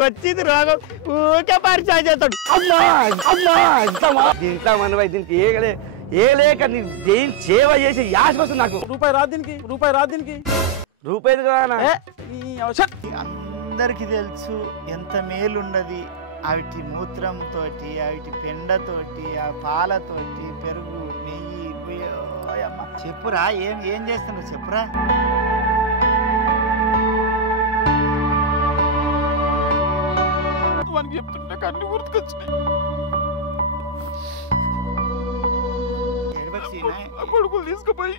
వచ్చింది రోగం ఊకే పరిచయం చేస్తాడు. అమ్మా అమ్మా ఇంత మనవై దీనికి ఏలేక దేని సేవ చేసి యాస వస్తుంది నాకు. రూపాయి రాదు దీనికి రూపాయలు కానా అందరికి తెలుసు ఎంత మేలున్నది అవిటి మూత్రంతో అవిటి పెండతోటి ఆ పాలతోటి పెరుగు నెయ్యి. అమ్మ చెప్పురా ఏం చేస్తున్నావు చెప్పురా. చెప్తుంటే కన్నీ గుర్తుకొచ్చినాయి. కొడుకులు తీసుకుపోయి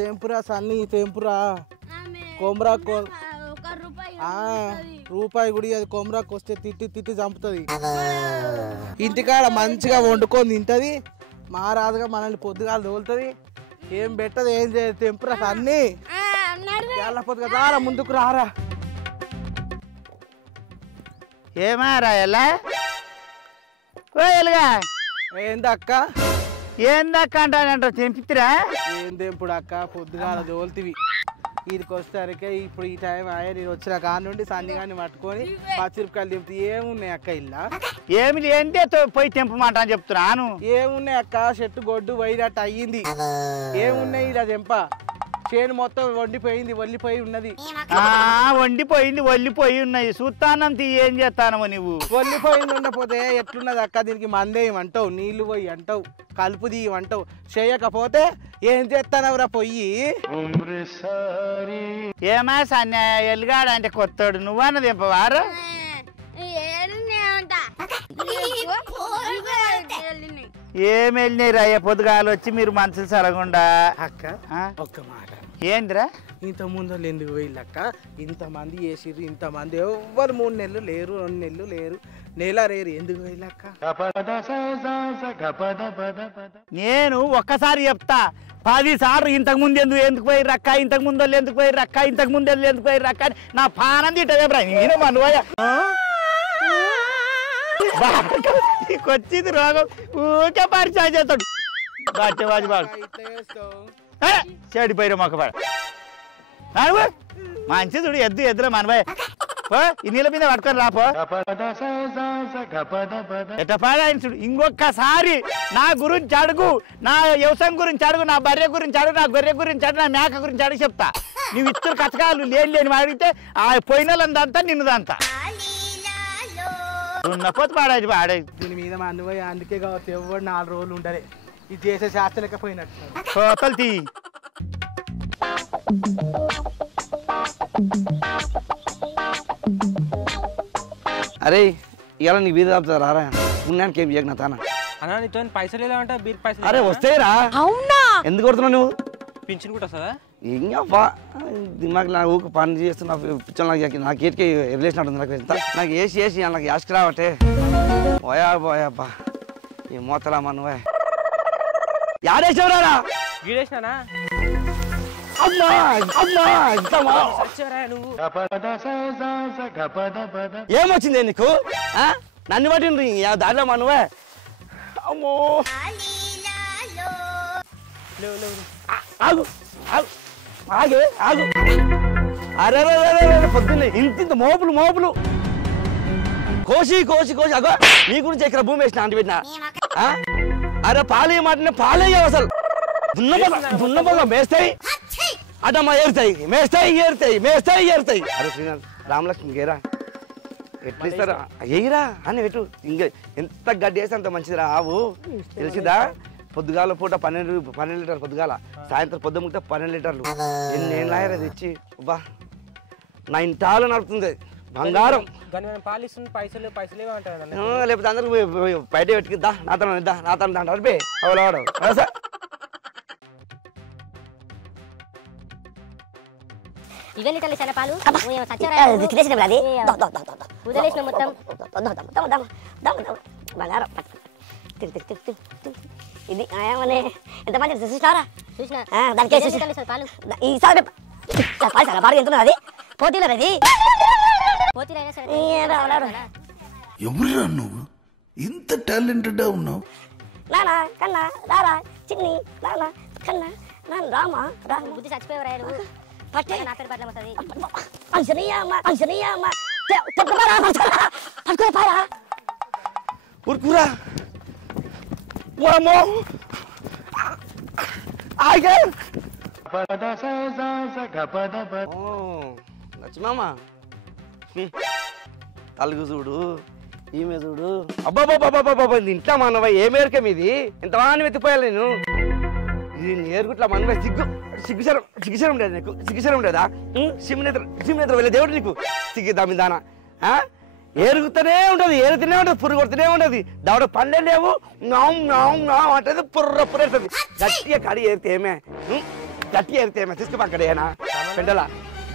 తెంపురా సన్ని తెంపురా కొమరా రూపాయి గుడి అది కొమరాకు వస్తే తిట్టి చంపుతుంది. ఇంటికాడ మంచిగా వండుకొని తింటది మారాదుగా మనల్ని పొద్దుగాలు తోలుతుంది. ఏం పెట్టదు ఏం చేయదు తెంపురా సన్ని పొద్దుగా రారా ముందుకు రారా. ఏమారా ఎలా ఎలుగా ఏందక్క ఏందక్క అంటానంట తెంపిరా. ఏం తెంపుడు అక్క పొద్దుగాల తోలుతీవి వీరికి వస్తారకే. ఇప్పుడు ఈ టైం అయ్యా నేను వచ్చిన కాని నుండి సన్ని కానీ పట్టుకొని పచ్చిమిరపకాయలు తెంపుతూ ఏమున్నాయి అక్క ఇలా ఏమి ఏంటే పోయి తెంపమాట అని చెప్తున్నాను. ఏమున్నాయి అక్క చెట్టు గొడ్డు పోయినట్టు అయ్యింది. ఏమున్నాయి ఇలా తెంప చేను మొత్తం వండిపోయింది వల్లిపోయి ఉన్నది. వండిపోయింది వల్లిపోయి ఉన్నాయి చూస్తానం ఏం చేస్తానమో నువ్వు. వల్లిపోయింది ఉండపోతే ఎట్లున్నది అక్క దీనికి మందేయమంటావు నీళ్లు పోయి అంటావు కలుపు తీయమంటావు చేయకపోతే ఏం చేస్తానవరా పొయ్యి. ఏమా సన్న ఎల్లుగాడు అంటే కొత్తాడు నువ్వన్నది తెంపవారు. ఏం వెళ్ళినాయి రయ్య పొద్దుగాలు వచ్చి మీరు మనసులు సరగుండా. అక్క ఒక్క మాట ఏంద్రా ఇంత ముందు ఎందుకు పోయిల్లక్క ఇంతమంది చేసిర్రు ఇంతమంది ఎవ్వరు 3 నెలలు లేరు 2 నెలలు లేరు నెల రేరు ఎందుకు పోయిల్లక్క. నేను ఒక్కసారి చెప్తా 10 సార్లు ఇంతకు ముందు ఎందుకు పోయి రక్క ఇంతకు ముందు వాళ్ళు ఎందుకు పోయి రక్క ఇంతకు ముందు వాళ్ళు ఎందుకు పోయి రక్క నా పానం తిట్టదే నేను మనవయ్య. వచ్చింది రోగం ఊకే పరిచయం చేస్తాడు. బట్టవాజు బాడు చెడిపోయారు మొక్కపాడు మంచి చూడు ఎద్దులో మనబాయ్ ఈ నీళ్ళ మీద పట్టుకొని రాపో ఎట్ట పాడాయన చూడు. ఇంకొకసారి నా గురించి అడుగు నా వ్యవసాయం గురించి అడుగు నా బర్రె గురించి అడుగు నా గొర్రె గురించి అడుగు నా మేక గురించి అడుగు చెప్తా. నువ్వు ఇద్దరు కచ్చకాలు లేని అడిగితే ఆ పోయినలంతా నిన్నదంతా ఉన్నపోతే పాడాయి పాడాయి. దీని మీద మా అన్నయ్య అందుకే కావచ్చు ఎవరు 4 రోజులు ఉండలే ఇది చేసే శాస్త్రం లేకపోయినట్టు కోతలు తీ. అరే ఇవాళ నీ బీద తాపుతా రారా పుణ్యానికి ఏం చేయకు నా తాన. అన్నా నీతో పైసలు ఎలా ఉంటా బీర్ పైసలు. అరే వస్తాయిరా. అవునా ఎందుకు కొడుతున్నావు నువ్వు. పింఛన్ కూడా వస్తుందా. ఇంకా దిమాగ్ నా ఊరికి పని చేస్తున్నా పిచ్చోళ్ళు నాకు ఏటికి రిలేషన్ ఉంటుంది నాకు వేసి నాకు యాస్కి రావటే పోయా ఈ మూతలా మనవే యాడేసేవరారా గీడేసినానా ఏమొచ్చింది నీకు నన్ను పట్టిండ్రి దారిలో మనవే. అమ్మో ఆగు ఆగే ఆగు. అరే పొద్దున్నే ఇంత మోపులు కోసి అగో నీ గురించి ఎక్కడ భూమి వేసిన అంటి పెట్టినా. అరే పాలే మాటనే పాలయ్యావు అసలు దున్నపల్ల మేస్తాయి అటమ్మా ఏరుతాయి. అరే శ్రీనాథ్ రామలక్ష్మి గేరా ఎట్లా ఇస్తారా ఎయిరా అని పెట్టు. ఇంకా ఎంత గడ్డి వేస్తే అంత మంచిదిరా ఆవు తెలిసిదా. పొద్దుగాల పూట 12 లీటర్లు పొద్దుగాల సాయంత్రం పొద్దు ముక్త 12 లీటర్లు ఎన్ని లాయర్ అది ఇచ్చి బా 9 టాలు నడుపుతుంది బంగారం. లేకపోతే అందరికి బయట పెట్టుకుద్దా నాతో నడిపే అవలవాడు. ఇది ఏమని ఎంత మంచి చూసినారా దానికి ఈసారి పాలు ఎంతున్నది అది పోటీలో అది ఎవరురా నువ్వు ఇంత టాలెంటెడ్ ఉన్నావు? నానా కన్నా రారా చిన్ని నానా కన్నా నాన్న రామా రామ బుద్ధి చచ్చిపోయారు పట్టే నా పేరు బదలవుతుంది అంజనీయమ్మ పట్టుకుని పారా ఉరుకురా ఓరమ్మో ఆగే లక్ష్మమ్మ తలుగు చూడు ఈమె చూడు అబ్బాబాబాబాబా ఇంట్లో మనవ ఏ మేరకం ఇది ఇంతవాన్ని వెతిపోయాలి నేను ఇది నేర్గుట్లా మనవ సిగ్గుశరం ఉండేది నీకు సిగ్గుశరం ఉండేదా సిమ్నేత్ర వెళ్ళే దేవుడు నీకు సిగ్గిద్దా మీ దానా ఏరుగుతూనే ఉంటుంది ఏరుతూనే ఉంటుంది పురుగు కొడుతూనే ఉంటుంది దవడ పండే లేవు నాం అంటే పుర్ర పురేస్తుంది గట్టిగా కడి ఏరితే ఏమే గట్టిగా ఏరితే ఏమే తీసుకుపక్కడేనా పెండలా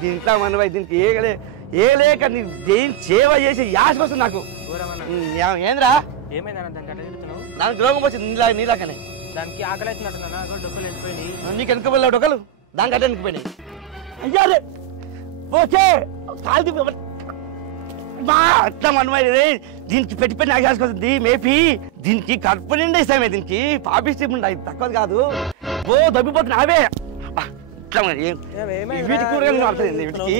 దీంట్లో మనవై దీనికి ఏ లేక నీ దేని సేవ చేసి యాస వస్తుంది నాకు ఏంద్రా దానికి రోగం వచ్చింది నీలాకనే దానికి ఆకలి అవుతున్నట్టున్నా డొక్కలు వెళ్ళిపోయింది నీకు వెనుక వెళ్ళావు డొక్కలు దానికి అడ్డ వెనుకపోయినాయి అయ్యారే ఓకే కాలు అట్లా మనమై దీనికి పెట్టి నాకు యాసుకొస్తుంది మేపి దీనికి కడుపు నిండా ఇస్తామే దీనికి పాపిస్తే ఉండాలి తక్కువది కాదు ఓ దబ్బిపోతుంది అవే వీటికి కూడా అర్థమైంది వీటికి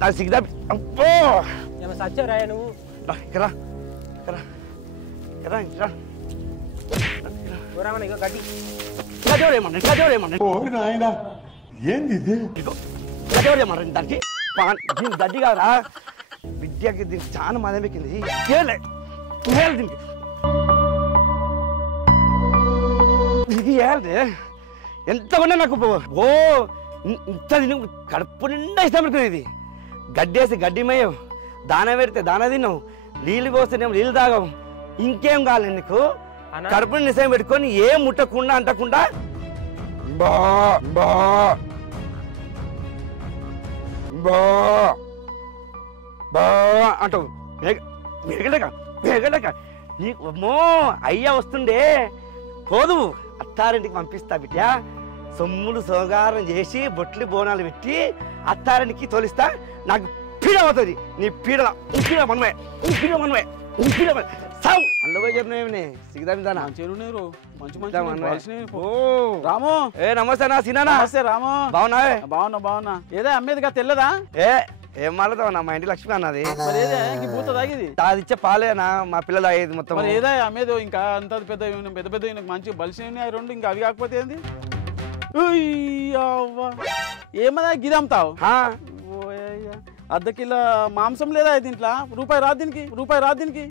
నాకు సిగ్గుదా అబ్బో సచ్చారా నువ్వు ఇక్కడ గడ్డి దానికి గడ్డి కాదా విద్యకి దీనికి చాలా మదం ఎక్కింది దీనికి ఇది ఏళ్ళే ఎంత ఉన్నా నాకు ఓ ఇంత కడుపు నిండా ఇష్టం పడుతుంది ఇది గడ్డేసి గడ్డి మేయం దాన పెడితే దాన తిన్నావు నీళ్ళు పోస్తేనేమో నీళ్ళు తాగావు ఇంకేం కావాలి నీకు కడుపుని నిశ్చయం పెట్టుకొని ఏం ముట్టకుండా అంటకుండా బా బా బా బా అంటావు మేగలేక నీకు అమ్మో అయ్యా వస్తుండే పోదు అత్తారింటికి పంపిస్తా బిడ్డ సొమ్ములు సోగారం చేసి బొట్లు బోనాలు పెట్టి అత్తారింటికి తోలిస్తా నాకు పీడ అవుతుంది నీ పీడ మనమే నమస్తే నా సినానా బాగున్నావే బాగున్నా ఏదో అమ్మేదిగా తెల్లదా ఏం మాట్లాడతావు మా ఇంటి లక్ష్మి అన్నది తాగిది అది ఇచ్చే పాలేనా మా పిల్లలు అయ్యేది మొత్తం ఏదో అమ్మేదో ఇంకా అంత పెద్ద పెద్ద మంచి బలిసి రెండు ఇంకా అవి కాకపోతే ఏంది ఏమదా గిది అమ్ముతావు అర్ధ కిలో మాంసం లేదా దీంట్లో రూపాయి రాదు దీనికి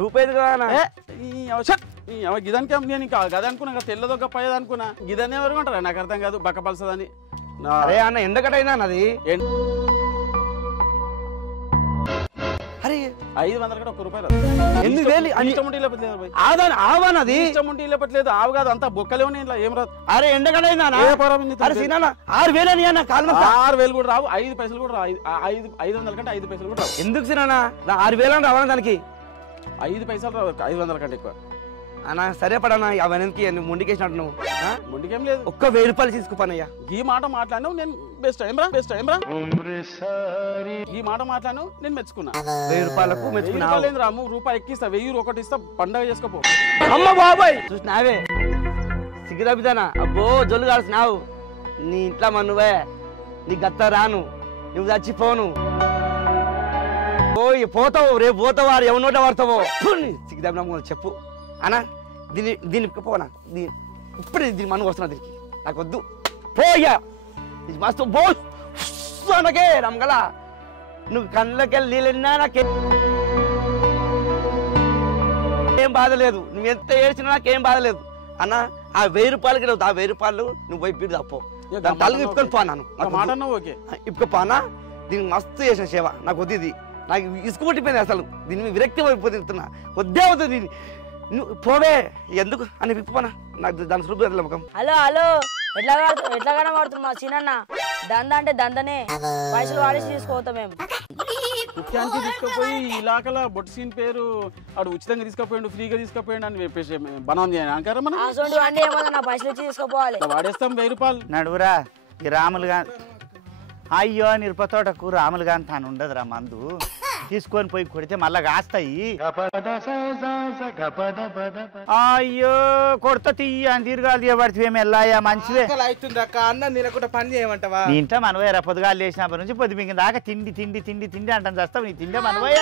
రూపాయి గిదానికి నేను ఇంకా గది అనుకున్నా తెల్లదో గప్పయ్యేది అనుకున్నా గిదనే ఎవరు అంటారా నాకు అర్థం కాదు బక్క పలసదని అరే అన్న ఎండకటైనా అన్నది అరే 500 కూడా 1 రూపాయలు లేపట్లేదు ఆవు కాదు అంతా బొక్కలే ఉన్నాయి ఏం రాదు అరే ఎండకటైనా 6,000 కూడా రావు 5 పైసలు కూడా రావు 500 కంటే 5 పైసలు కూడా రావు ఎందుకు సినా 6,000 అని రావాలి దానికి 5 పైసలు రావు 500 కంటే ఎక్కువ అన్నా సరే పడన్నా అవన్నీ ముండికేసినట్టు నువ్వు ముండికేం లేదు ఒక్క 1000 రూపాయలు తీసుకుపోనయ్యా ఈ మాట మాట్లాడినావు నేను బెస్ట్ టైం రా ఈ మాట మాట్లాడినావు నేను మెచ్చుకున్నా 1000 రూపాయలకు మెచ్చుకున్నా రాము రూపాయి ఎక్కిస్తా 1000 ఒకటి ఇస్తా పండగ చేసుకోపో అమ్మ బాబాయ్ చూసినావే సిగ్గుదబ్బిదానా అబ్బో జొల్లు కాల్సినావు నీ ఇంట్లో నువ్వే నీ గత్త రాను నువ్వు చచ్చిపోను పోతావు రేపు పోతావు వారు ఎవరినోట పడతావో సిగ్గుదబ్బినా చెప్పు అన్నా దీన్ని పోనా ఇప్పుడే దీన్ని మనకు వస్తున్నా దీనికి నాకు వద్దు పోయా మస్తు బోకే రమ్మగల నువ్వు కళ్ళకెళ్ళి నీళ్ళన్నా నాకేం బాధ లేదు నువ్వు ఎంత ఏడ్చినా నాకేం బాధ లేదు అన్న ఆ 1000 రూపాయలకి ఆ 1000 రూపాయలు నువ్వు పోయి బీడు తప్పో తలకి ఇప్పుకొని పోనాను ఇప్పుకోపోనా దీనికి మస్తు చేసిన సేవ నాకు వద్దు ఇది నాకు ఇసుకుపట్టిపోయింది అసలు దీన్ని విరక్తి అయిపోతున్నా వద్దే అవుతుంది దీన్ని నువ్వు పోవే ఎందుకు అని విప్పుకోనా నాకు దాని సులుపు ముఖం హలో ఎట్లా కనబడుతున్నా చిన్న దంద అంటే దందనే పైసలు వాడేసి తీసుకోతాం మేము ముఖ్యానికి తీసుకుపోయి ఇలాకల బొట్టు సీన్ పేరు ఆడు ఉచితంగా తీసుకుపోయిండు ఫ్రీగా తీసుకుపోయిండు అని చెప్పేసి బనం చేయను అంటారా మనం వాడేస్తాం 1000 రూపాయలు. నడువురా ఈ రాములుగా అయ్యో నిరుపతోటకు రాములుగా తాను ఉండదురా మందు తీసుకొని పోయి కొడితే మళ్ళా కాస్తాయి. అయ్యో కొడత తీయ దీర్ఘాలు తీయబడితే వెళ్ళాయా మంచివే అవుతుందక్క అన్న నిలకుండా పని చేయమంటావా? నీ ఇంట్లో మనవయ్య పొద్దుగాలు లేచినప్పటి నుంచి పొద్దు మింగిన దాకా తిండి తిండి తిండి తిండి అంటాను చేస్తావు. నీ తిండే మనవయ్య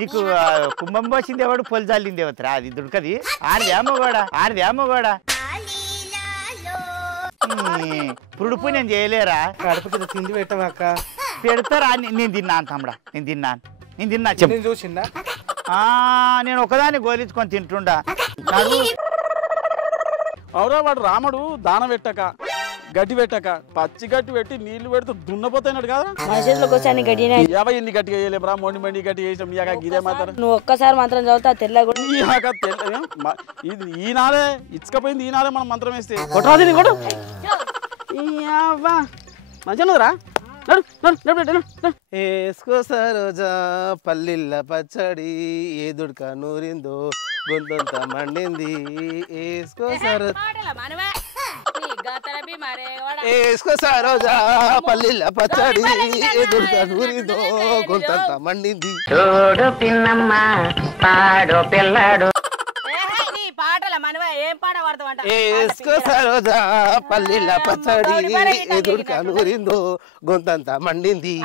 నీకు కుంభం పోసింది ఎవడు పొలి జల్లింది ఎవతరా అది దుడకది ఆడిది అమ్మ కూడా పురుడుపు నేను చేయలేరా కడుపుకి తిండి పెట్టవాక పెడతారా? నేను తిన్నాను తమ్ముడా నేను తిన్నా చెప్పు చూసిందా? నేను ఒకదాన్ని గోలించుకొని తింటుండా. అవురా వాడు రాముడు దాన పెట్టక గడ్డి పెట్టక పచ్చి గడ్డి పెట్టి నీళ్లు పెడితే దున్నపోతాయినాడు కదా. ఎన్ని గట్టిగా వేయలేమరా మొండి గట్టి వేసాం ఇక గిదే మాత్రం. నువ్వు ఒక్కసారి మంత్రం చదువుతా తెల్ల ఇది ఈనాడే ఇచ్చకపోయింది ఈనాడే మనం మంత్రం వేస్తే కొట్టరాదు కూడా మంచిగా ఏసుకో సరోజా పల్లిళ్ళ పచ్చడి ఏదుడుక నూరిందో గొంతంత మండింది. ఏసుకో ఏసుకో సరోజా పల్లిళ్ళ పచ్చడి ఏదుడుక నూరిందో గొంతంత మండింది. ఏసుకో సరోజా పల్లిళ్ళ పచ్చడి ఎదురుక నూరిందో గొంతంతా మండింది.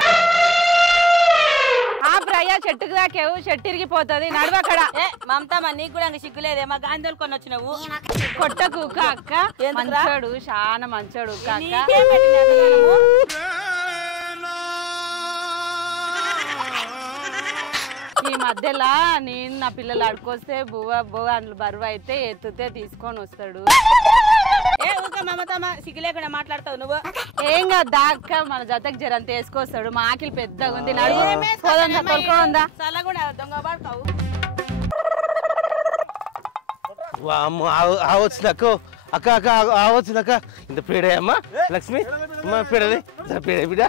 అయ్యా చెట్టుకు దాకేవు చెట్టు ఇరిగిపోతుంది నడవక్కడ. మమతమ్మ నీకు కూడా సిగ్గులేదేమో గాంధీలు కొని వచ్చినావు. కొట్టకు అక్క మంచోడు చాలా మంచోడు అక్క. ఈ మధ్యలో నేను నా పిల్లలు అడుకొస్తే బువ్వ అందులో బరువు అయితే ఎత్తుతే తీసుకొని వస్తాడు. మమతమ్మ సిగ్గు లేకుండా మాట్లాడతావు నువ్వు. ఏం కాదు దాక్క మన జతకు జరంత వేసుకొస్తాడు. మా ఆకిలి పెద్దగా ఉంది తొలకొందా దొంగ పడతావు. వచ్చినక్క అక్క అక్క వచ్చినక్క ఇంత పేడమ్మా లక్ష్మి అమ్మా పేడలే పేడ బిడ్డ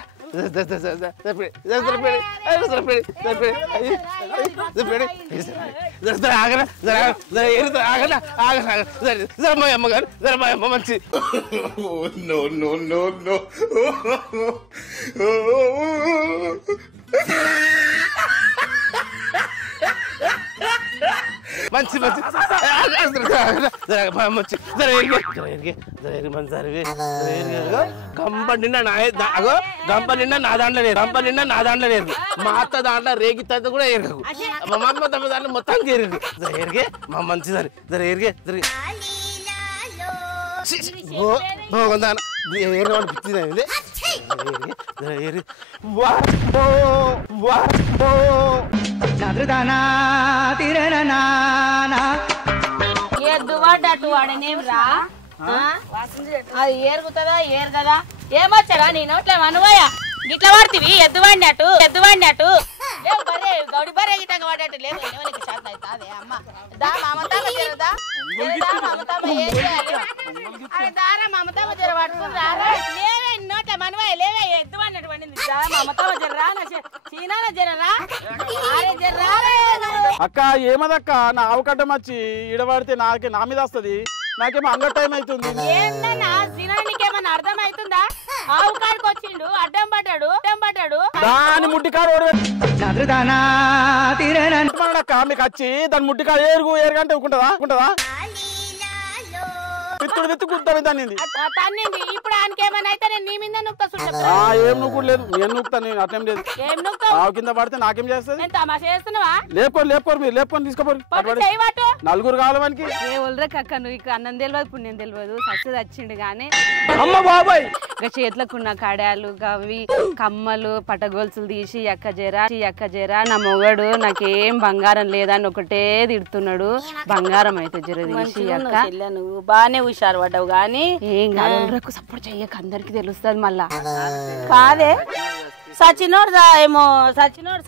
అమ్మగారు అమ్మ మంచి మంచి మంచి గంప నిండా గంప నిండా నా దాంట్లో లేదు గంప నిండా నా దాంట్లో లేదు మా అత్త దాంట్లో రేగితే కూడా ఎరగకు మా అమ్మ తమ దాంట్లో మొత్తానికి ఎరగదు ఎరిగే మా మంచిదని జర ఎరిగే పిచ్చింది ఎద్దువాడట్టు వాడనేం రా అది ఏరుగుతుందా ఏరుగదా ఏమొచ్చారా నీ నోట్లే అనువయా గిట్లా వాడుతీవి ఎద్దువాడినట్టు బరే గౌడి బరే గిట్టంగా వాడట్టు లేదు చేత అవుతుంది అమ్మ దా మమతమ్మ జరదా ఏం చేయాలి దారా మమతమ్మ జర పట్టుకుని రారా లేవే నోట్లే మనవయ్య లేవే ఎద్దువాడినట్టు పండింది మమతమ్మ జర్రా చీనా జరరా జర్రా అక్క ఏమదక్క నా ఆవకడ్డం వచ్చి ఈడబడితే నా మీద వస్తుంది నాకేమో అంగ టైం అవుతుంది. ఏందన్నా నీకేమన్నా అర్థం అవుతుందా? ఆవు కాడికి వచ్చిండు అడ్డం పడ్డాడు దాని ముట్టికాడు అక్క మీకు వచ్చి దాని ముట్టికాడు ఏరుగంటే ఉంటుందా విత్తుకుంటాను తన్నింది ఇప్పుడు ఆయనకి ఏమైనా అయితే నేను నీ మీద నొక్తా ఏం నువ్వు లేదు నేను నొక్కుతాను నేను అటెం లేదు ఏం నొక్తావు ఆవు కింద పడితే నాకేం చేస్తుంది తమాషా చేస్తున్నావా లేపుకోరు మీరు లేపుకొని తీసుకోపోరు నలుగురు కావాలి వానికి ఏ ఒళ్ళరక్క నువ్వు అన్నం తెలియదు పుణ్యం తెలియదు సస్సు వచ్చిండు గానీ అమ్మ బాబాయ్ ఇంకా చేతులకున్న కడాలు గవి కమ్మలు పటగొలుసులు తీసి ఎక్క జరా నా మొగడు నాకేం బంగారం లేదని ఒకటే తిడుతున్నాడు. బంగారం అయితే జర తీసి అక్క నువ్వు బానే హుషారు పడ్డావు గానీ ఏం కాదు సపోర్ట్ చెయ్యక అందరికి తెలుస్తుంది మళ్ళా కాదే సచినోడు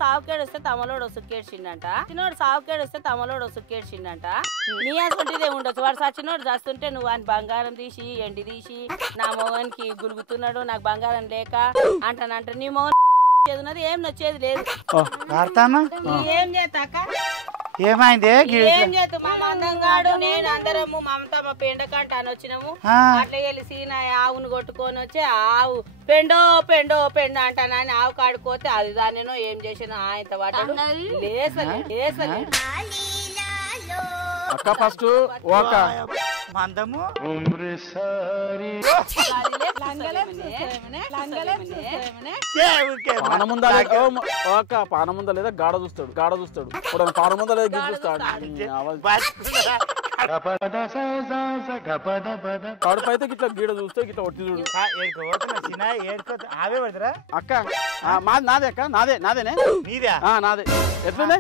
సావుకేడు వస్తే తమలోడు సుక్కేడ్చిండంట నీ అసలుంటిదే ఉండొచ్చు. వాడు సచినోడు చేస్తుంటే నువ్వు ఆయన బంగారం తీసి ఎండి తీసి నా మోహన్కి గురుగుతున్నాడు నాకు బంగారం లేక అంటానంట నీ మోహన్ వచ్చేది ఉన్నది ఏం నచ్చేది లేదు. వార్తామా ఏం చేస్తాక ఏమైంది ఏం చేస్తాం మా మందంగాడు నేను అందరము మమతమ్మ పెండకంట అని వచ్చినాము. అట్లా వెళ్ళి సీనాయ ఆవును కొట్టుకొని వచ్చి ఆవు పెండో పెండో పెండ అంటానని ఆవు కాడుకోతే అది దానినో ఏం చేసినా ఆయన వాటాడు లేసలే అక్క ఫస్ట్ ఒక మందము పాన ముందా లేదా గాడ చూస్తాడు పాన ముందా లేదా చూస్తాడు కడుపు అయితే ఇట్లా గీడ చూస్తే ఇట్లా ఒట్టి చూడు ఆవే పడతారా అక్క నాదే అక్క నాదేనే నీదే నాదే ఎట్లుంది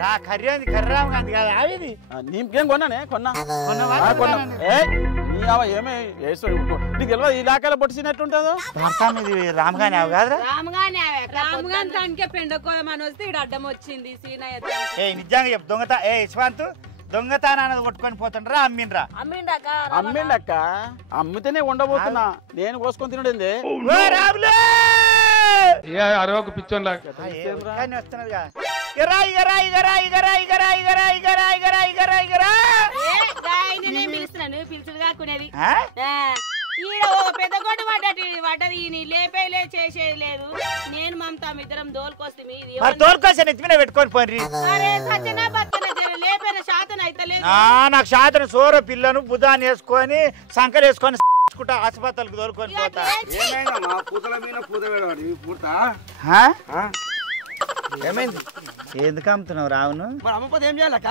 రా కర్రీ కర్రాము గాంధీ కాదు ఆవేది నీకేం కొన్నానే కొన్నా ఏమే నీకు ఎలా ఈ ఇలాకాలో పొట్టినట్టుంటుందో ఇది రామగాని ఆవు కాదురా రామగాని దానికే పెండకోమని వస్తే ఇక్కడ అడ్డం వచ్చింది సీనయ్య. నిజంగా చెప్పు దొంగత దొంగత దొంగతానాన్ని కొట్టుకొని పోతుండ్రా అమ్మిండ్రా అమ్మిండక్క అమ్మితేనే ఉండబోతున్నా నేను కోసుకొని తినడింది అరవకు పిచ్చోన్లా వస్తున్నదిగా పిలుస్తున్నాను పిలుచుడు కాకునేది ఈడ ఒక పెద్ద కొట్టు పడ్డది ఈయన లేపేలే చేసేది లేదు. నేను మమతా ఇద్దరం దోలుకోసాను ఎత్తిన పెట్టుకొని పోయి సత్యనా బతన లేపైన శాతం అయితే లేదు. నాకు శాతం సోర పిల్లను బుధాన్ని వేసుకొని సంకలు వేసుకొని ఆసుపత్రులకు దోలుకొని పోతా. ఏమైంది ఎందుకు అమ్ముతున్నావు రావును మరి అమ్మపోతే ఏం చేయాలక్క?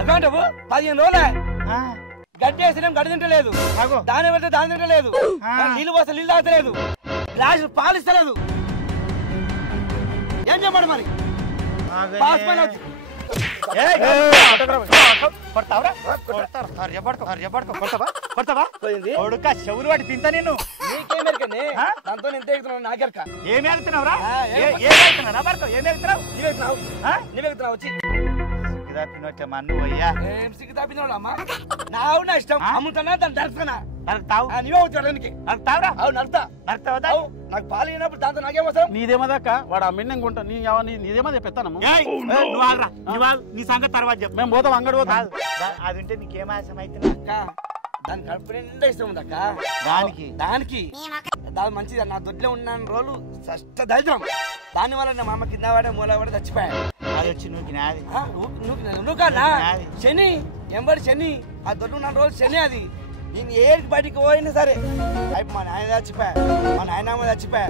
అగంటవు 15 రోజులే గడ్డి వేసినాం గడ్డి తింటలేదు, దాని పెడితే దాని తింటలేదు, నీళ్ళు పోస్తే నీళ్ళు తాగలేదు, గ్లాసు పాలు ఇస్తలేదు. ఏం చేయమంట మరి? చెవులు వాటి తింటా నేను నీకేమెరకండి దాంతో ఎంత ఎగుతున్నావు నాకెరక. ఏమి ఎగుతున్నావురా ఏమెగుతున్నావు నువ్వెగుతున్నావు వచ్చి మన్ను పోయ్యా ఏం సిగ్గు తప్పినాడు అమ్మా. నా ఇష్టం అమ్ముతున్నా దాన్ని నడుపుతున్నా. నరుకుతావు నువ్వే అవుతాడు నరుకుతావురా నడుపుతా నరుకుతావు నాకు పాలు అయినప్పుడు దాంతో నాకేం అవసరం? నీదేమదక్క వాడు అమ్మిండంగా ఉంటా నీదేమో పెత్తానమ్మా. నీ సంగతి తర్వాత చెప్పు. మేము పోతాం అంగడి పోతాం. అది ఉంటే నీకేం ఆశం అవుతుంది అక్క దాని కడుపు నిండా ఇష్టం ఉంది అక్క. దానికి దాని మంచిది. నా దొడ్లో ఉన్న రోజులు సష్ట దరిద్రం. దాని వల్ల మా అమ్మ కింద వాడే మూల వాడే చచ్చిపోయాడు. అది వచ్చి నువ్వు కాదా శని ఎంబడి శని. ఆ దొడ్డు ఉన్న రోజు శని. అది నేను ఏడికి బయటికి పోయినా సరే మా నాయన చచ్చిపోయా, మా నాయనమ్మ చచ్చిపోయా.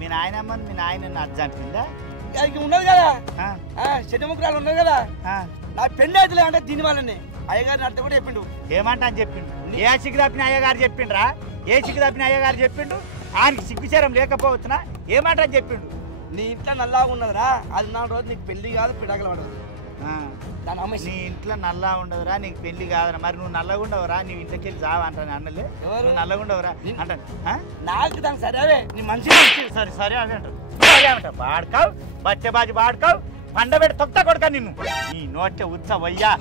మీ నాయనమ్మ మీ నాయన అర్జెంట్ కింద అది ఉన్నది కదా శని ముగ్గురాలు ఉన్నది కదా. నా పెళ్లి అయితే అంటే దీని వల్లనే అయ్యగారిని అర్థం కూడా చెప్పిండు. ఏమంటా అని చెప్పిండు? ఏ సిగ్గు తప్పిన అయ్యగారు చెప్పిండ్రా? ఏ సిగ్గు తప్పిన అయ్యగారు చెప్పిండు? ఆయనకి సిగ్గుచారం లేకపోతున్నా ఏమంటా అని చెప్పిండు? నీ ఇంట్లో నల్లాగా ఉన్నదిరా, అది 4 రోజులు నీకు పెళ్లి కాదు పిడకలు పడదు. నీ ఇంట్లో నల్లా ఉండదురా, నీకు పెళ్లి కాదురా. మరి నువ్వు నల్లగా ఉండవురా, నీ ఇంట్లోకి వెళ్ళి చావా అంటాను అన్నలే. నువ్వు నల్లగా ఉండవురా అంటాను. నాకు దానికి సరే నీ మంచి సరే సరే అని అంటారు. బాడుకావు బచ్చే బాజు బాడుకావు పండబెట్టి తొక్త కొడక నిన్ను. నీ నోటే ఉత్సవయ్యా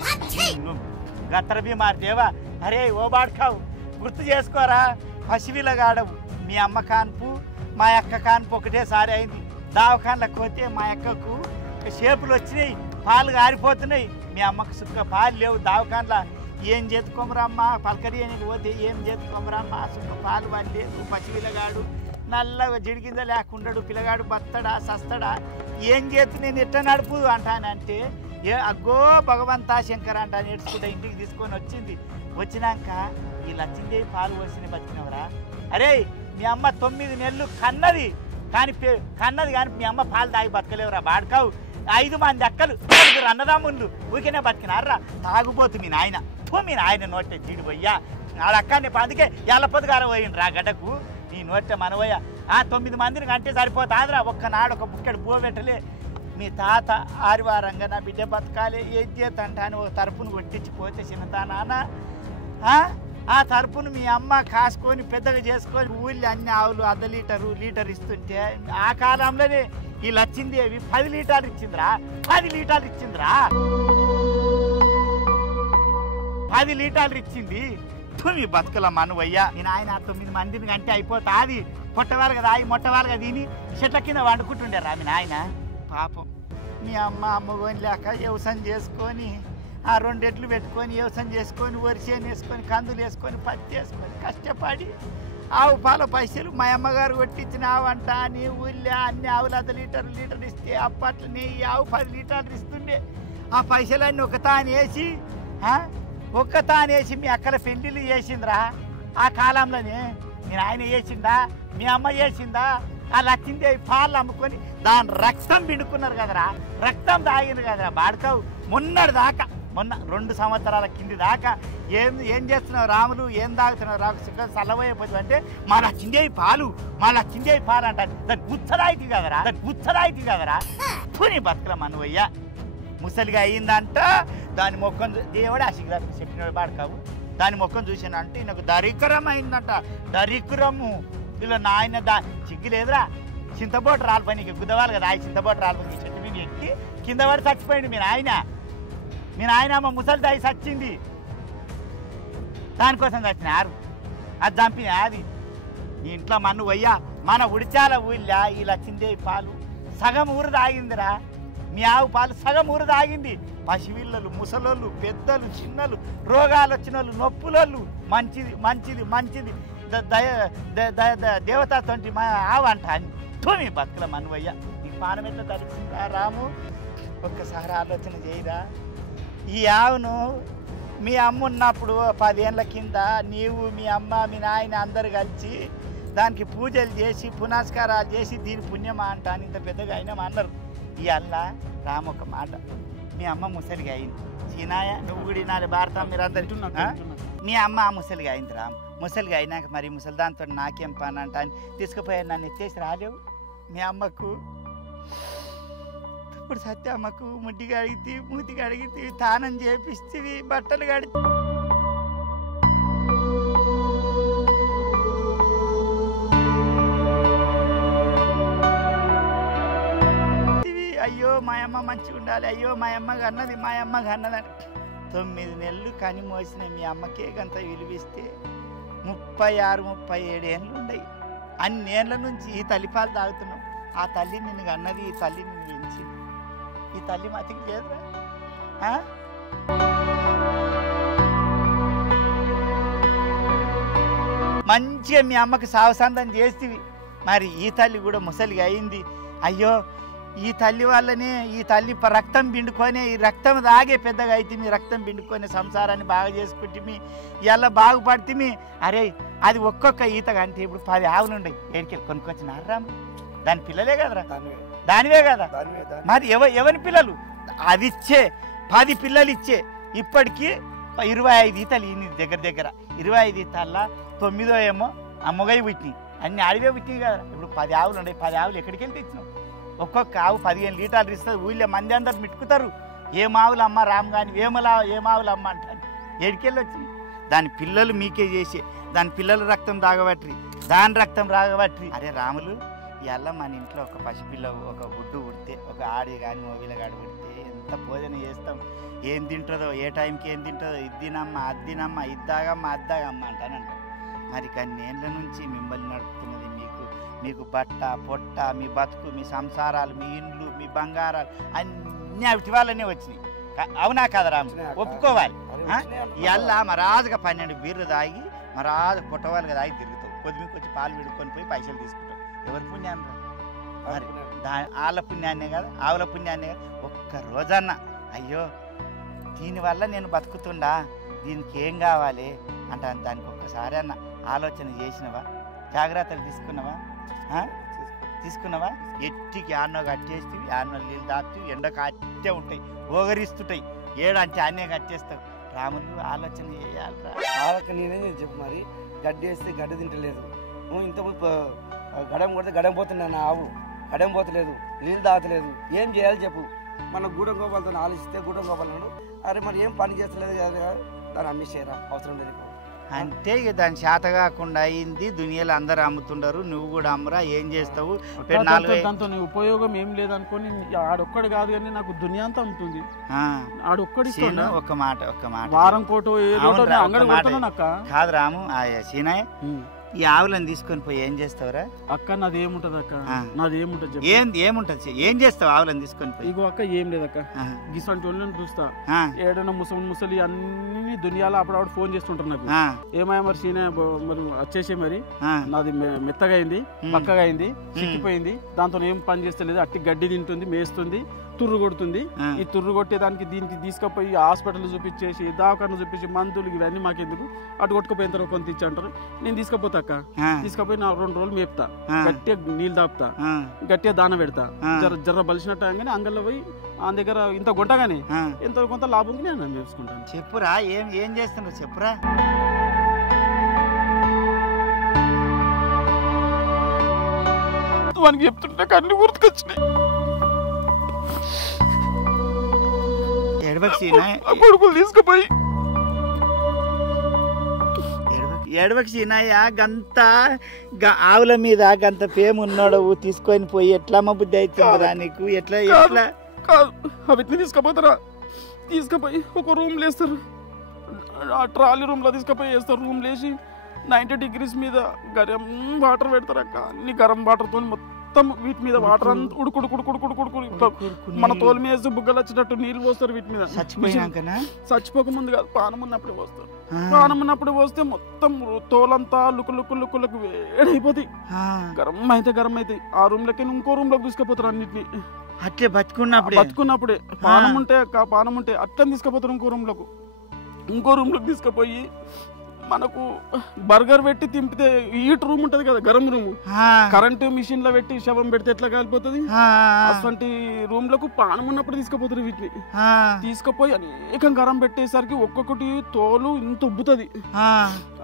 గత్తర బీమార్ దేవా. అరే ఓ బాడుకావు గుర్తు చేసుకోరా, పసివిలగాడవు. మీ అమ్మ కాన్పు మా అక్క కాన్పు ఒకటేసారి అయింది. దావఖాన్లకు పోతే మా అక్కకు షేపులు వచ్చినాయి, పాలు గారిపోతున్నాయి. మీ అమ్మకు సుక్క పాలు లేవు దావఖాన్లా. ఏం చేతుకోమరమ్మా పలకరి అని పోతే ఏం చేతుకోమరమ్మా సుక్క పాలు వాళ్ళు లేదు. పసివిలగాడు నల్లగా జిడికింద లేకుండాడు, పిల్లగాడు బత్తడా సస్తడా, ఏం చేతి నేను ఎట్లా నడుపు అంటానంటే అగ్గో భగవంతా శంకర్ అంటా నేర్చుకుంటా ఇంటికి తీసుకొని వచ్చినాక ఈ లచ్చిందేవి పాలు పోసిన బతికినవరా. అరే మీ అమ్మ 9 నెలలు కన్నది కానీ మీ అమ్మ పాలు తాగి బతకలేవురా బాడుకావు. 5 మంది అక్కలు 4 అన్నదమ్ముళ్ళు ఊరికేనే బతికినారా. తాగుపోతు మీ నాయన నోటే జీడి పోయ్యా. ఆడక్కని అందుకే ఎల్లపొద్దుగార పోయిండ్రా గడ్డకు. నీ నోటే మనవయ్య 9 మందిని కంటే సరిపోతాదిరా. ఒక్కనాడు ఒక బుక్కెడు పువ్వు పెట్టలే. మీ తాత ఆరివారంగా నా బిడ్డ బతకాలి ఏం చేతంట అని ఒక తరపును కొట్టించిపోతే చిన్నతా నాన్న ఆ తరపును మీ అమ్మ కాసుకొని పెద్దగా చేసుకొని ఊళ్ళో అన్ని ఆవులు 1/2 లీటర్ ఇస్తుంటే ఆ కాలంలోనే ఈ లచ్చిందేవి 10 లీటర్లు ఇచ్చిందిరా. 10 లీటర్లు ఇచ్చిందిరా. 10 లీటర్లు ఇచ్చింది. మీ బతుకుల మనువయ్యా నేను ఆయన 9 మందిని కంటే అయిపోతాది పొట్టవారు కదా మొట్టవారు కదా తిని చెట్ల కింద వండుకుంటుండారా మీ నాయన పాపం మీ అమ్మగోని లేక వ్యవసాయం చేసుకొని ఆ 2 ఎడ్లు పెట్టుకొని వ్యవసాయం చేసుకొని వరిసేను వేసుకొని కందులు వేసుకొని పత్తి వేసుకొని కష్టపడి ఆవు పాల పైసలు మా అమ్మగారు కొట్టించిన ఆవంట నీ ఊళ్ళో అన్ని ఆవులు 1 లీటర్ ఇస్తే అప్పట్లో నెయ్యి ఆవు 10 లీటర్లు ఇస్తుండే ఆ పైసలన్నీ ఒక్కతానేసి మీ అక్కల పెళ్ళిళ్ళు చేసిందిరా ఆ కాలంలోనే నేను ఆయన చేసిందా మీ అమ్మ చేసిందా ఆ లక్ష్మీదేవి పాలు అమ్ముకొని దాని రక్తం పిండుకున్నారు కదరా రక్తం తాగింది కదరా బాడుకావు మొన్న 2 సంవత్సరాల కింది దాకా ఏం చేస్తున్నావు రాములు ఏం తాగుతున్నావు రాకు సుఖం చల్లబోయేపోతుంది అంటే మా లక్ష్మీదేవి పాలు అంటారు దాన్ని గుచ్చరాయితీ కదరా పుని బతుకుల మనవయ్యా ముసలిగా అయిందంట దాని మొక్కం దేవుడు ఆశీర్వాదం చెప్పినాడు బాడుకావు దాని మొక్కం చూసానంటే నాకు దరిద్రం అయిందంట దరిద్రము ఇలా నాయన చిగ్గు లేదురా చింతబోటు రాలిపోయి నీకు గుద్దవాలి కదా చింతబోటు రాలిపోయి చెట్టు మీద ఎక్కి కింద పడి చచ్చిపోయింది మీ నాయన అమ్మ ముసలి దాయి చచ్చింది దానికోసం చచ్చినారు అది చంపిన అది నీ ఇంట్లో మన్ను వయ్యా మన ఉడిచాల ఊళ్ళా ఈ లక్ష్మీదేవి పాలు సగం ఊరు తాగిందిరా మీ ఆవు పాలు సగం ఊరు తాగింది పసిపిల్లలు ముసలోళ్ళు పెద్దలు చిన్నలు రోగాలు వచ్చిన వాళ్ళు నొప్పులోళ్ళు మంచిది దేవతతోటి మా ఆవు అంట అంటూ మీ బతుకుల మనువయ్య నీ పానం ఎట్లా తడిచిందా రాము ఒక్కసారి ఆలోచన చేయరా ఈ ఆవును మీ అమ్మ ఉన్నప్పుడు 10 ఏళ్ళ కింద నీవు మీ అమ్మ మీ నాయన అందరు కలిసి దానికి పూజలు చేసి పునస్కారాలు చేసి దీని పుణ్యమా అంట అని ఇంత పెద్దగా అయినా అన్నారు ఈ అల్లా రాము ఒక మాట మీ అమ్మ ముసలిగా అయింది చీనాయ నువ్వు కూడా నాడు భారతం మీరందరూ మీ అమ్మ ముసలిగా అయింది రాము ముసలిగా అయినాక మరి ముసలి దాంతో నాకేం పని అంట అని తీసుకుపోయాను నన్ను ఎత్తేసి రాలేవు మీ అమ్మకు ఇప్పుడు సత్యమ్మకు ముడ్డి కడిగితే మూతి కడిగితే తానం చేపిస్తే బట్టలు కడితే అయ్యో మా అమ్మ మంచిగా ఉండాలి అయ్యో మా అమ్మగా అన్నది అని 9 నెలలు కని మోసిన మీ అమ్మకే గంత విలువిస్తే 36-37 ఏళ్ళు ఉన్నాయి అన్నేళ్ళ నుంచి ఈ తల్లిపాలు తాగుతున్నావు ఆ తల్లి నిన్ను అన్నది ఈ తల్లి నిన్ను పెంచింది ఈ తల్లి మతికి లేదురా మంచిగా మీ అమ్మకి సావసందం చేస్తేవి మరి ఈ తల్లి కూడా ముసలిగా అయింది అయ్యో ఈ తల్లి వల్లనే ఈ తల్లి రక్తం పిండుకొని ఈ రక్తం తాగే పెద్దగా అయితే మీ రక్తం పిండుకొని సంసారాన్ని బాగా చేసుకుంటే ఇలా బాగుపడితే అరే అది ఒక్కొక్క ఈతగా అంటే ఇప్పుడు 10 ఆవులు ఉన్నాయి ఏడికెళ్ళి కొనుక్కొచ్చినారా దాని పిల్లలే కదరా దానివే కదా మరి ఎవరి పిల్లలు అది ఇచ్చే 10 పిల్లలు ఇచ్చే ఇప్పటికీ 25 ఈతలు ఈ దగ్గర 25 ఈతల్లా 9వ ఏమో అమ్మగై పుట్టినాయి అన్ని ఆడివే పుట్టినాయి కదా ఇప్పుడు 10 ఆవులు ఉన్నాయి 10 ఆవులు ఎక్కడికి వెళ్ళి తెచ్చినావు ఒక్కొక్క ఆవు 15 లీటర్లు ఇస్తుంది ఊళ్ళో మంది అందరు మిట్టుకుతారు ఏం ఆవులు అమ్మ రాము కానీ ఏం ఆవులు అమ్మ అంటారు ఏడికెళ్ళి వచ్చింది దాని పిల్లలు మీకే చేసి దాని పిల్లల రక్తం తాగబట్టి దాని రక్తం రాగబట్టి అరే రాములు ఇవాళ మన ఇంట్లో ఒక పసిపిల్ల ఒక గుడ్డు ఉడితే ఒక ఆడి కానీ మొగిలగాడు ఉడితే ఎంత భోజనం చేస్తాం ఏం తింటుందో ఏ టైంకి ఏం తింటుందో ఇది తినమ్మా అది తినమ్మా ఇద్దాగమ్మా అద్దాగమ్మా అంటానంట మరి కన్నేళ్ళ నుంచి మిమ్మల్ని నడుపుతున్నది మీకు బట్ట పొట్ట మీ బతుకు మీ సంసారాలు మీ ఇండ్లు మీ బంగారాలు అన్నీ అవిటి వాళ్ళనే వచ్చినాయి అవునా కదా రాము ఒప్పుకోవాలి ఇవాళ మరాజుగా 12 బీర్లు తాగి మరాజు పుట్టవాళ్ళుగా తాగి తిరుగుతావు కొద్దిమికి వచ్చి పాలు విడుకొని పోయి పైసలు తీసుకుంటావు ఎవరి పుణ్యాన్ని మరి వాళ్ళ పుణ్యాన్నే కదా ఆవుల పుణ్యాన్నే కదా ఒక్క రోజన్న అయ్యో దీనివల్ల నేను బతుకుతుండా దీనికి ఏం కావాలి అంటే దానికి ఒక్కసారి అన్న ఆలోచన చేసినవా జాగ్రత్తలు తీసుకున్నావా ఎట్టికి ఆన్నో కట్టేస్తేవి ఆన్నో నీళ్ళు దాపుతూ ఎండ కట్టే ఉంటాయి ఓగరిస్తుంటాయి ఏడంటే అన్నే కట్టేస్తావు రాములు ఆలోచన చేయాలరా ఆలోచన నేనే చెప్పు మరి గడ్డి వేస్తే గడ్డి తింటలేదు ఇంతకుముందు గడం కొడితే గడం పోతున్నాను ఆవు గడం పోతలేదు నీళ్ళు తాగలేదు ఏం చేయాలి చెప్పు మన గూడెం గోపాలతో ఆలోచిస్తే గూడెం గోపాలను అరే మరి ఏం పని చేస్తలేదు కదా దాన్ని అమ్మేసేయరా అవసరం లేదు అంటే ఇక దాని చేత కాకుండా అయింది. దునియాలో అందరు అమ్ముతుండరు, నువ్వు కూడా అమ్మరా, ఏం చేస్తావు? దాంతో ఉపయోగం ఏం లేదనుకోని ఆడొక్కడు కాదు కానీ నాకు దునియా అంతా అమ్ముతుంది. ఆడొక్కడి ఒక మాట వారం కోటు కాదు రాము. సీనాయ్, ఈ ఆవులను తీసుకొని పోయి ఏం చేస్తావురా? అక్క నాదేముంటది అక్క, నాదేముంటది ఏముంటది, ఏం చేస్తావు ఆవులను తీసుకొని పోయి? ఇగో అక్క ఏం లేదక్క, గిసంటి వాళ్ళని చూస్తా, ఏడైనా ముసలి అన్ని దునియాలో అప్పుడప్పుడు ఫోన్ చేస్తుంటారు నాకు. ఏమయ్యా మరి సీనా మరి వచ్చేసే మరి నాది మెత్తగా అయింది, పక్కగా అయింది, చిక్కిపోయింది, దాంతో ఏం పని చేస్తలేదు, అట్టి గడ్డి తింటుంది, మేస్తుంది, తుర్రు కొడుతుంది. ఈ తుర్రు కొట్టేదానికి దీనికి తీసుకుపోయి హాస్పిటల్ చూపించేసి దవాఖాన చూపించి మందులు ఇవన్నీ మాకెందుకు, అటు కొట్టుకుపోయిన తర్వాత కొంత ఇచ్చి అంటారు. నేను తీసుకుపోతా అక్క, తీసుకుపోయి నా 2 రోజులు మేపుతా, గట్టిగా నీళ్ళు తాపుతా, గట్టిగా దాన పెడతా, జర్ర బలిసినట్టు కానీ అంగల్లో పోయి ఆ దగ్గర ఇంత గుంటగానే ఎంత కొంత లాభం నేను చేసుకుంటాను. చెప్పురా, ఏం చేస్తున్నావు చెప్పురా. వానికి చెప్తుంటే కళ్ళు గుర్తుకొచ్చినాయి. కొడుకులు తీసుకుపోయి ఏడవక్షినాయ గంత ఆవుల మీద గంత ప్రేమ ఉన్నాడు, తీసుకొని పోయి ఎట్లా అమ్మ బుద్ధి అవుతుందిరా నీకు? ఎట్లా వీటిని తీసుకుపోతారా? తీసుకుపోయి ఒక రూమ్ లేస్తారు, ఆ ట్రాలీ రూమ్ లో తీసుకుపోయి వేస్తారు. రూమ్ లేచి 90 degrees మీద గరం వాటర్ పెడతారు అక్క. అన్ని గరం వాటర్ తో మొత్తం వీటి మీద వాటర్ అంతా ఉడుకుడు మన తోలు మీద బుగ్గలు వచ్చేటట్టు నీళ్ళు పోస్తారు వీటి మీద. చచ్చిపోక ముందు కాదు, పానం ఉన్నప్పుడే పోస్తారు. పానం ఉన్నప్పుడు పోస్తే మొత్తం తోలంతా లుక్కు వేడైపోతాయి, గరం అయితే. ఆ రూమ్ లోకి ఇంకో రూమ్ లోకి తీసుకుపోతారు అన్నిటిని. అట్లే బతుకున్నప్పుడే పానం ఉంటే అట్లా తీసుకుపోతారు ఇంకో రూమ్ లోకి తీసుకుపోయి మనకు బర్గర్ పెట్టి తింపితే హీట్ రూమ్ ఉంటది కదా, గరం రూమ్, కరెంటు మిషన్ లో పెట్టి శవం పెడితే ఎట్లా కాలిపోతుంది, అటువంటి రూమ్ లకు పానం ఉన్నప్పుడు తీసుకుపోతారు వీటిని. తీసుకుపోయి అనేకం గరం పెట్టేసరికి ఒక్కొక్కటి తోలు ఇంత ఉబ్బుతుంది,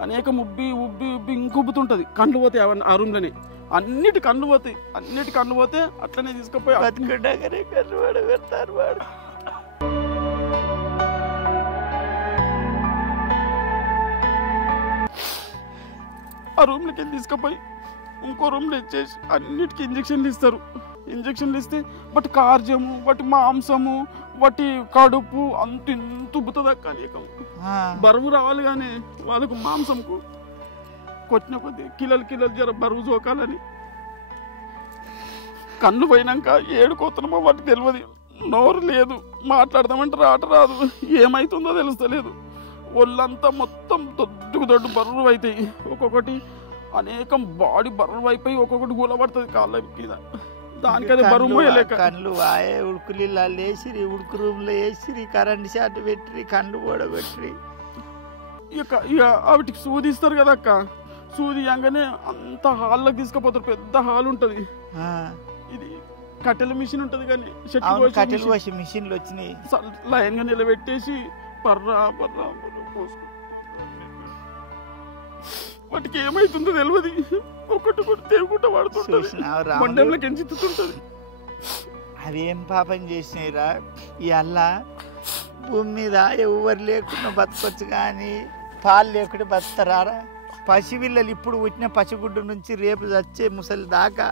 అనేకం ఉబ్బి ఇంకొబ్బుతుంటది. కళ్ళు పోతాయి ఆ రూమ్ లోనే, అన్నిటి కళ్ళు పోతే అట్లనే తీసుకుపోయి కళ్ళు పెడతారు. ఆ రూమ్లోకి వెళ్ళి తీసుకుపోయి ఇంకో రూమ్లో ఇచ్చేసి అన్నిటికీ ఇంజక్షన్లు ఇస్తారు. ఇంజక్షన్లు ఇస్తే వాటి కార్జము, వాటి మాంసము, వాటి కడుపు ఇంత ఉబ్బుతుంది అక్క. అనేకం బరువు రావాలి కానీ వాళ్ళకు మాంసంకు కొట్టిన కొద్ది కిలలు జర బరువు జోకాలని. కళ్ళు పోయినాక ఏడుకోతున్నామో వాటికి తెలియదు, నోరు లేదు, మాట్లాడదామంటే రాదు, ఏమైతుందో తెలుస్తలేదు. ఒళ్ళంతా మొత్తం దొడ్డు బరువు అవుతాయి. ఒక్కొక్కటి అనేకం బాడీ బరువు అయిపోయి ఒక్కొక్కటి గూలబడుతుంది కాళ్ళ మీద. దానికది బరువు పోయలేక కళ్ళు వాయే ఉడుకులీలా లేచిరి, ఉడుకు రూమ్ లో వేసిరి, కరెంట్ షాట్ పెట్టిరి, కళ్ళు పోడగొట్టిరి. ఇక వాటికి సూది ఇస్తారు కదా అక్క, సూది ఇవ్వగానే అంత హాల్లోకి తీసుకుపోతారు. పెద్ద హాల్ ఉంటది, ఇది కట్టెల మిషన్ ఉంటది కానీ కట్టెలు పోసి మిషన్లు వచ్చినాయి. లైన్ గా నిలబెట్టేసి పర్రా వాటికి ఏమైతుందో తెలియదు, ఒకటి తేగుంటా వాడుతుంటది, మండలంలోకి ఎంచుతుంటది. అవేం పాపం చేసినాయిరా? ఇవల్ల భూమి మీద ఎవరు లేకుండా బతకొచ్చు కానీ పాలు లేకుండా బతుకుతారా? పసిపిల్లలు ఇప్పుడు పుట్టిన పసిగుడ్డు నుంచి రేపు వచ్చే ముసలి దాకా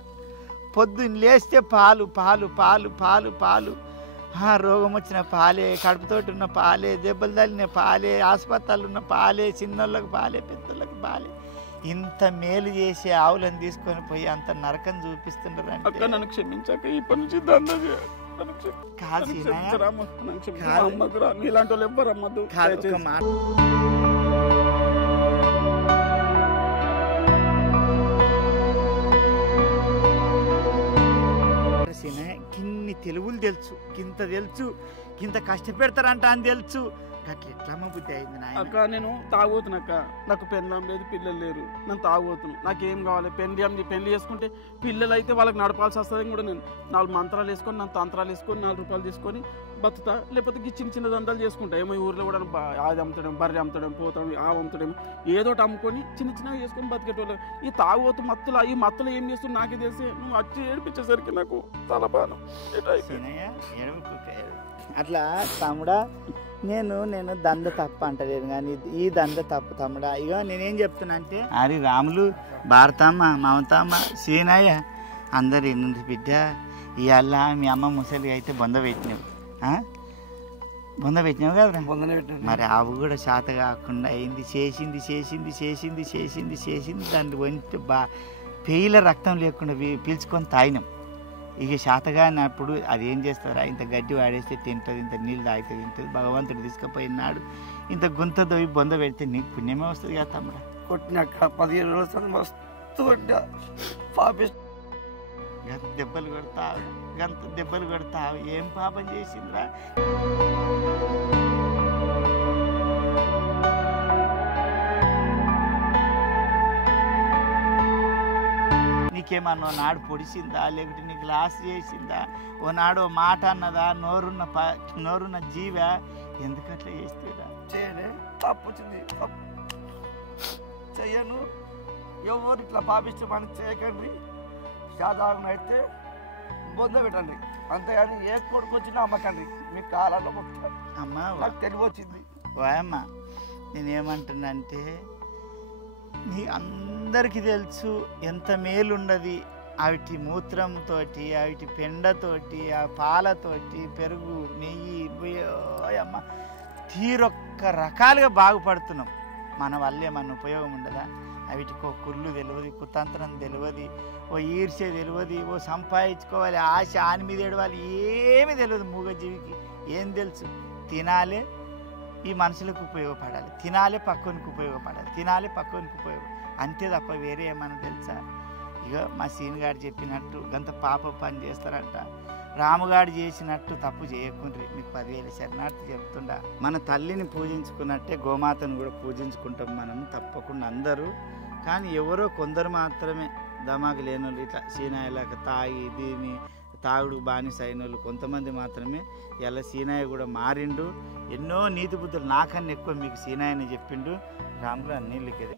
పొద్దున్న లేస్తే పాలు పాలు పాలు పాలు పాలు, రోగం వచ్చిన పాలే, కడుపుతోటి ఉన్న పాలే, దెబ్బలు తల్లిన పాలే, ఆసుపత్రులు ఉన్న పాలే, చిన్నోళ్ళకి పాలే, పెద్దోళ్ళకి పాలే. ఇంత మేలు చేసే ఆవులను తీసుకొని పోయి అంత నరకం చూపిస్తుండ్రు అంటే నన్ను క్షమించాక ఇప్పటి నుంచి ఇలాంటి వాళ్ళు ఎవ్వరు అమ్మద్దు. గిన్ని తెలుగులు తెలుసు, గింత కష్టపెడతారంట అని తెలుసు. అట్లా ఎట్లమ్మ బుద్ధి అయింది అక్క. నేను తాగోతునక్క, నాకు పెళ్ళం లేదు, పిల్లలు లేరు, నేను తాగోతును. నాకేం కావాలి? పెళ్లి చేసుకుంటే పిల్లలు అయితే వాళ్ళకి నడపాల్సి వస్తుంది కూడా. నేను 4 మంత్రాలు వేసుకొని, 4 తంత్రాలు వేసుకొని, 4 రూపాయలు తీసుకొని బతుకుతా. లేకపోతే చిన్న దందాలు చేసుకుంటా. ఏమో ఊర్లో కూడా అది అమ్ముతాడేమో, బర్రె అమ్ముతాడేమో, పోతాం ఆవు అమ్ముతాడేమో, ఏదో ఒకటి అమ్ముకొని చిన్నగా చేసుకొని బతికేటోళ్ళు. ఈ తాగోతు మత్తులు, ఈ మత్తులు ఏం చేస్తున్నా నాకే తెలిసి నువ్వు వచ్చి ఏడిపించేసరికి నాకు తలపానం. అట్లా తమ్ముడా నేను దంద తప్ప అంటలేను కానీ ఈ దంద తప్పు తమ్ముడా. ఇక నేనేం చెప్తున్నా అంటే అరే రాములు భారతమ్మ మమతమ్మ సీనయ్య అందరు ఎన్నుంది బిడ్డ ఇవాళ మీ అమ్మ ముసలి అయితే బొంద పెట్టినావు కదరా. మరి ఆవు కూడా శాత కాకుండా అయింది చేసింది దాన్ని వంటి పేయిల రక్తం లేకుండా పీల్చుకొని తాగినాం. ఇక శాతగానప్పుడు అది ఏం చేస్తారా ఇంత గడ్డి వాడేస్తే తింటుంది, ఇంత నీళ్ళు తాగితే తింటుంది. భగవంతుడు తీసుకుపోయినాడు ఇంత గుంత దొవి బొంద పెడితే నీకు పుణ్యమే వస్తుంది కదా తమ్ముడు. కొట్టినాక 15 రోజులు మస్తు కొట్టా పాపిస్తు గంత దెబ్బలు కొడతావు ఏం పాపం చేసిందిరా. నీకేమన్నా నాడు పొడిచిందా లేకుంటే నీకు లాస్ చేసిందా? ఓ నాడు మాట అన్నదా? నోరున్న జీవ ఎందుకట్లా చేస్తేరా? చేయలే తప్పు వచ్చింది చెయ్యను. ఎవరు ఇట్లా పాపిస్తే మనం చేయకండి. సాధారణ అయితే బొంద పెట్టండి అంతేగాని ఏ కొడుకు వచ్చినా అమ్మకండి. మీ కాలంలో అమ్మా నాకు తెలివి వచ్చింది. అమ్మ నేనేమంటున్నానంటే నీ అందరికీ తెలుసు ఎంత మేలున్నది అవిటి మూత్రంతో అవిటి పెండతోటి ఆ పాలతోటి పెరుగు నెయ్యి అమ్మ తీరొక్క రకాలుగా బాగుపడుతున్నాం. మన వల్లే మన ఉపయోగం ఉండదా? అవిటికో కుళ్ళు తెలియదు, కుతంత్రం తెలియదు, ఓ ఈర్ష్య తెలియదు, ఓ సంపాదించుకోవాలి ఆశ ఆని మీద ఏడవాలి ఏమీ తెలియదు. మూగజీవికి ఏం తెలుసు? తినాలే ఈ మనుషులకు ఉపయోగపడాలి, తినాలే పక్కనికి ఉపయోగపడాలి, అంతే తప్ప వేరే ఏమన్నా తెలుసా? ఇక మా సీనుగాడు చెప్పినట్టు గంత పాప పని చేస్తారంట. రాముగాడు చేసినట్టు తప్పు చేయకుండ్రి. మీకు 10,000 శరణార్థి చెప్తుండా. మన తల్లిని పూజించుకున్నట్టే గోమాతను కూడా పూజించుకుంటాం మనం తప్పకుండా అందరూ. కానీ ఎవరో కొందరు మాత్రమే దమాకు లేనోళ్ళు ఇట్లా సీనాయలాగా తాగి దీన్ని తాగుడు బానిస అయిన వాళ్ళు కొంతమంది మాత్రమే. ఇలా సీనాయ కూడా మారిండు. ఎన్నో నీతి బుద్ధులు నాకన్నా ఎక్కువ మీకు సీనాయని చెప్పిండు. రాములు అన్నిళ్ళకి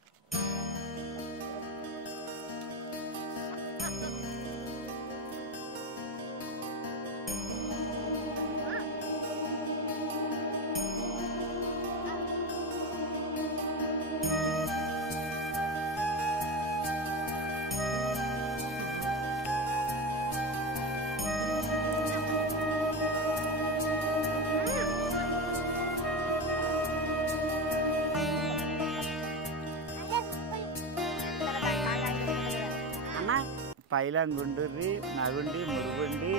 పైలంగుండ్రి నగుండి మురుగుండి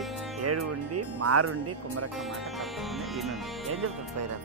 ఏడుగుండి మారుండి కుమ్మరక్క మాట తప్పకుండా ఈయన ఏం చెప్తాడు పైరా.